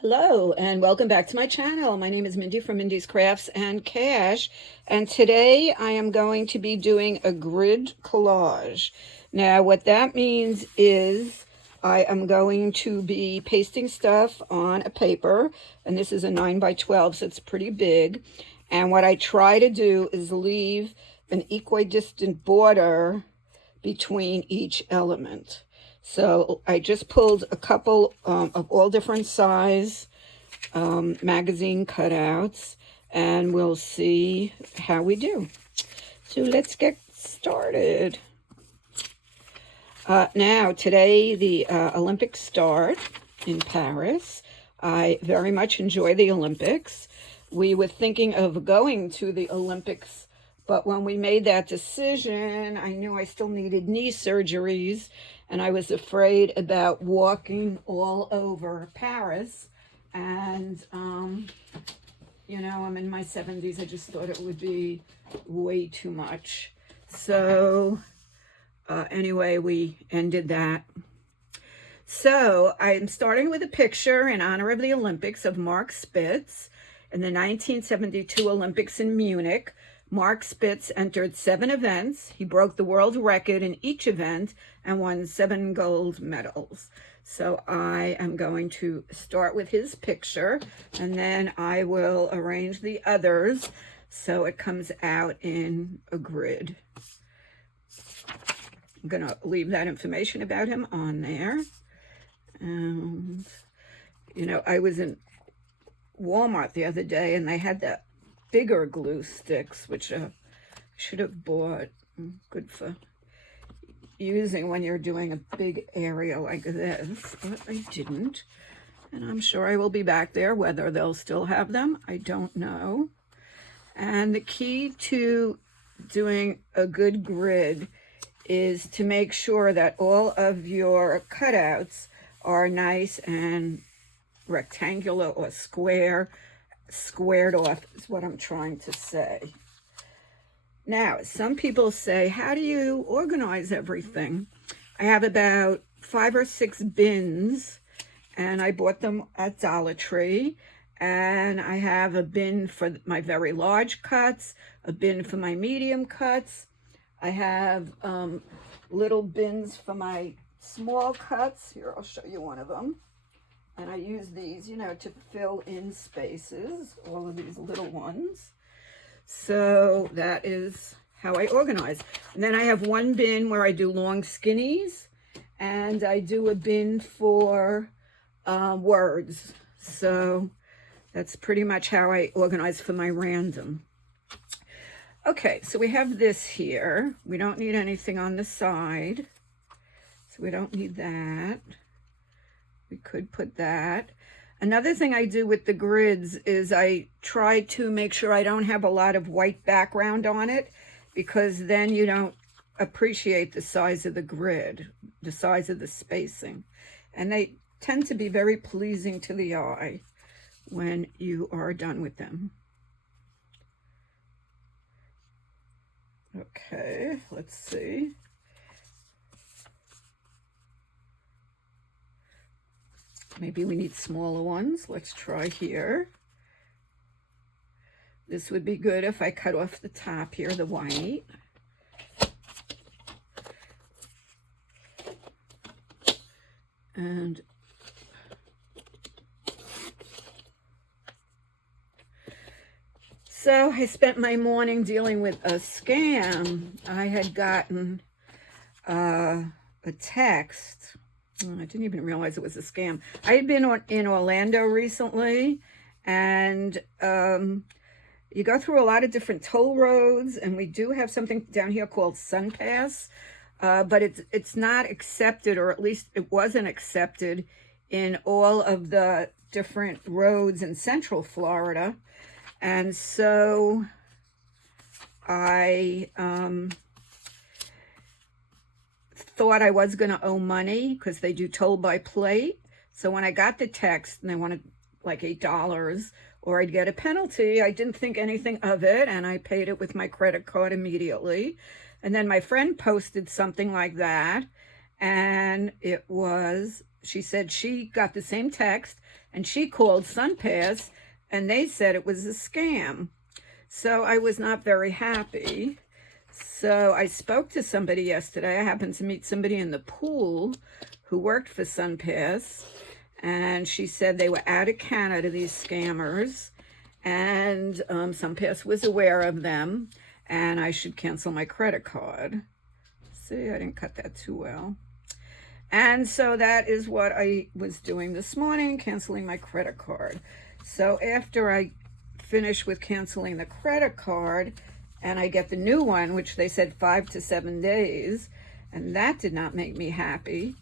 Hello and welcome back to my channel. My name is Mindy from Mindy's Crafts and Cash, and today I am going to be doing a grid collage. Now what that means is I am going to be pasting stuff on a paper, and this is a 9 by 12, so it's pretty big. And what I try to do is leave an equidistant border between each element. So I just pulled a couple of all different size magazine cutouts, and we'll see how we do. So let's get started. Now, today the Olympics start in Paris. I very much enjoy the Olympics. We were thinking of going to the Olympics, but when we made that decision, I knew I still needed knee surgeries, and I was afraid about walking all over Paris. And, I'm in my 70s. I just thought it would be way too much. So, anyway, we ended that. So, I'm starting with a picture in honor of the Olympics of Mark Spitz. In the 1972 Olympics in Munich, Mark Spitz entered 7 events. He broke the world record in each event and won 7 gold medals. So I am going to start with his picture, and then I will arrange the others so it comes out in a grid. I'm going to leave that information about him on there. And, I was in Walmart the other day, and they had the bigger glue sticks, which I should have bought. Good for using when you're doing a big area like this, but I didn't. And I'm sure I will be back there. Whether they'll still have them, I don't know. And the key to doing a good grid is to make sure that all of your cutouts are nice and rectangular or squared off is what I'm trying to say. Now, some people say, how do you organize everything? I have about 5 or 6 bins, and I bought them at Dollar Tree. And I have a bin for my very large cuts, a bin for my medium cuts. I have little bins for my small cuts. Here, I'll show you one of them. And I use these, to fill in spaces, all of these little ones. So that is how I organize. And then I have one bin where I do long skinnies, and I do a bin for words. So that's pretty much how I organize for my random. Okay, so we have this here. We don't need anything on the side, so we don't need that. We could put that. Another thing I do with the grids is I try to make sure I don't have a lot of white background on it, because then you don't appreciate the size of the grid, the size of the spacing. And they tend to be very pleasing to the eye when you are done with them. Okay, let's see. Maybe we need smaller ones. Let's try here. This would be good if I cut off the top here, the white. And so I spent my morning dealing with a scam. I had gotten a text. I didn't even realize it was a scam. I had been in Orlando recently, and you go through a lot of different toll roads, and we do have something down here called SunPass, but it's not accepted, or at least it wasn't accepted in all of the different roads in Central Florida. And so I thought I was going to owe money, because they do toll by plate. So when I got the text and they wanted like $8 or I'd get a penalty, I didn't think anything of it, and I paid it with my credit card immediately. And then my friend posted something like that, and she said she got the same text and she called SunPass, and they said it was a scam. So I was not very happy. So I spoke to somebody yesterday. I happened to meet somebody in the pool who worked for SunPass, and she said they were out of Canada, these scammers, and SunPass was aware of them, and I should cancel my credit card. See, I didn't cut that too well. And so that is what I was doing this morning, canceling my credit card. So after I finish with canceling the credit card and I get the new one, which they said 5 to 7 days, and that did not make me happy.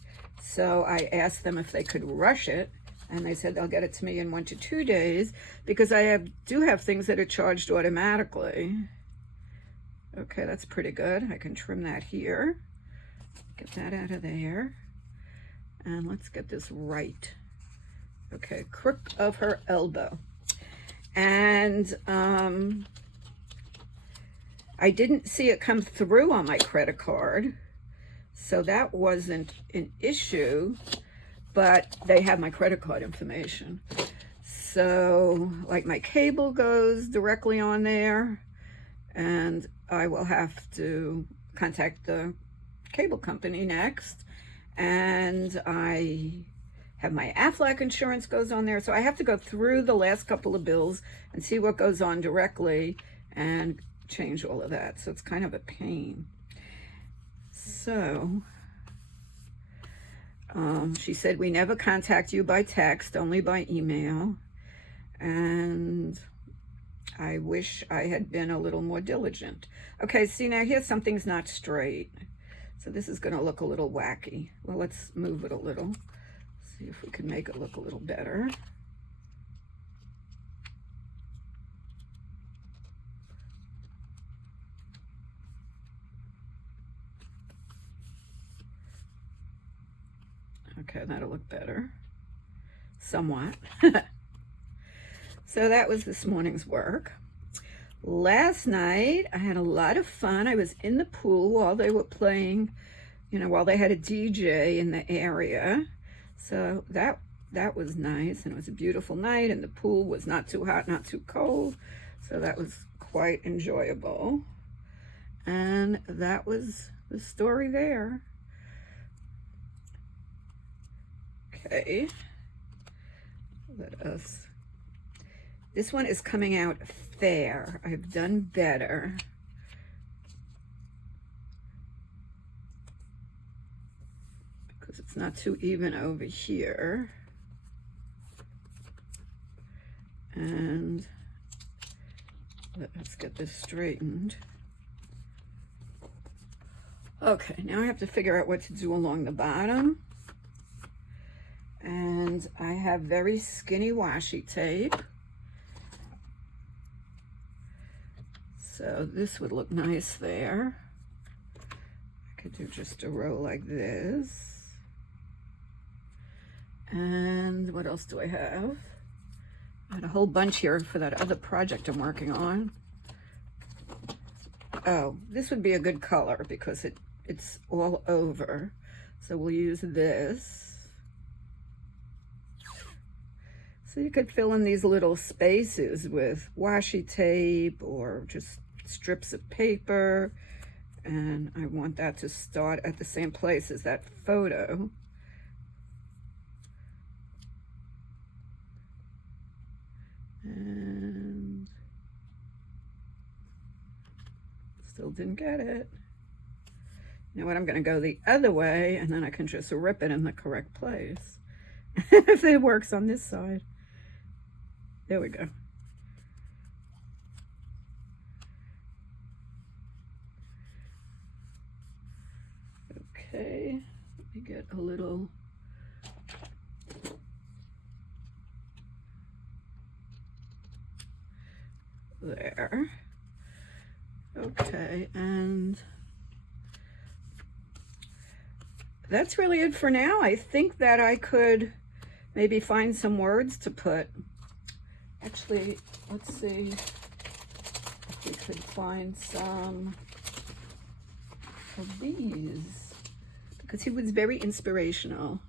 So I asked them if they could rush it, and they said they'll get it to me in 1 to 2 days, because I do have things that are charged automatically. Okay, that's pretty good. I can trim that here. Get that out of there. And let's get this right. Okay, crook of her elbow. And I didn't see it come through on my credit card, so that wasn't an issue, but they have my credit card information. So, like, my cable goes directly on there, and I will have to contact the cable company next. And I have my Aflac insurance goes on there. So I have to go through the last couple of bills and see what goes on directly and change all of that. So it's kind of a pain. So she said, we never contact you by text, only by email. And I wish I had been a little more diligent. Okay, see, now here's something's not straight. So this is going to look a little wacky. Well, let's move it a little. See if we can make it look a little better. Okay, that'll look better. Somewhat. So that was this morning's work. Last night, I had a lot of fun. I was in the pool while they were playing, while they had a DJ in the area. So that was nice, and it was a beautiful night, and the pool was not too hot, not too cold. So that was quite enjoyable. And that was the story there. Okay. This one is coming out fair. I've done better. Because it's not too even over here. And let's get this straightened. Okay, now I have to figure out what to do along the bottom. And I have very skinny washi tape. So this would look nice there. I could do just a row like this. And what else do I have? I had a whole bunch here for that other project I'm working on. Oh, this would be a good color because it's all over. So we'll use this. So you could fill in these little spaces with washi tape or just strips of paper. And I want that to start at the same place as that photo. And still didn't get it. You know what, I'm going to go the other way, and then I can just rip it in the correct place. If it works on this side. There we go. Okay, let me get a little there. Okay, and that's really it for now. I think that I could maybe find some words to put. Actually, let's see if we could find some of these, because he was very inspirational.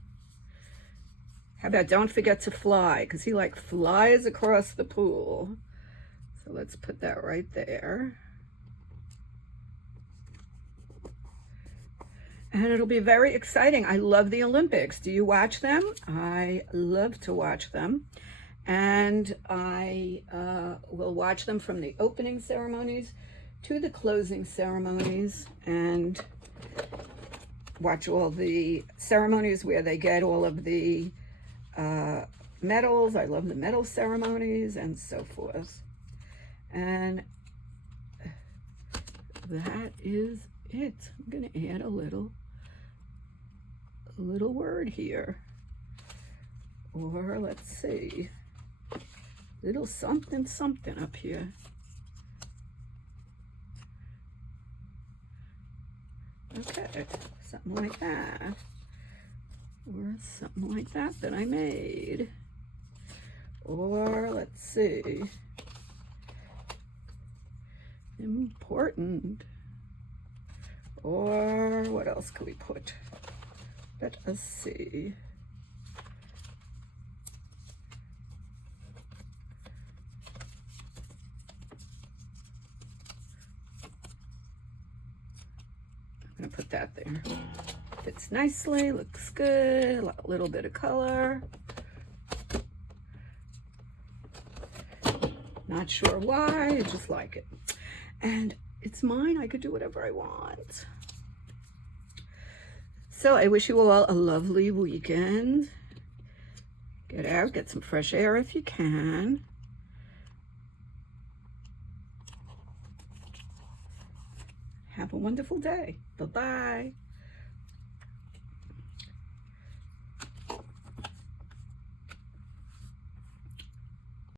How about don't forget to fly, because he like flies across the pool. So let's put that right there. And it'll be very exciting. I love the Olympics. Do you watch them? I love to watch them. And I will watch them from the opening ceremonies to the closing ceremonies, and watch all the ceremonies where they get all of the medals. I love the medal ceremonies and so forth. And that is it. I'm going to add a little word here, or let's see, little something something up here. Okay, something like that, or something like that that I made. Or let's see, important. Or what else could we put? Let us see. I'm going to put that there. Fits nicely, looks good, a little bit of color. Not sure why, I just like it. And it's mine, I could do whatever I want. So I wish you all a lovely weekend. Get out, get some fresh air if you can. Have a wonderful day. Bye-bye.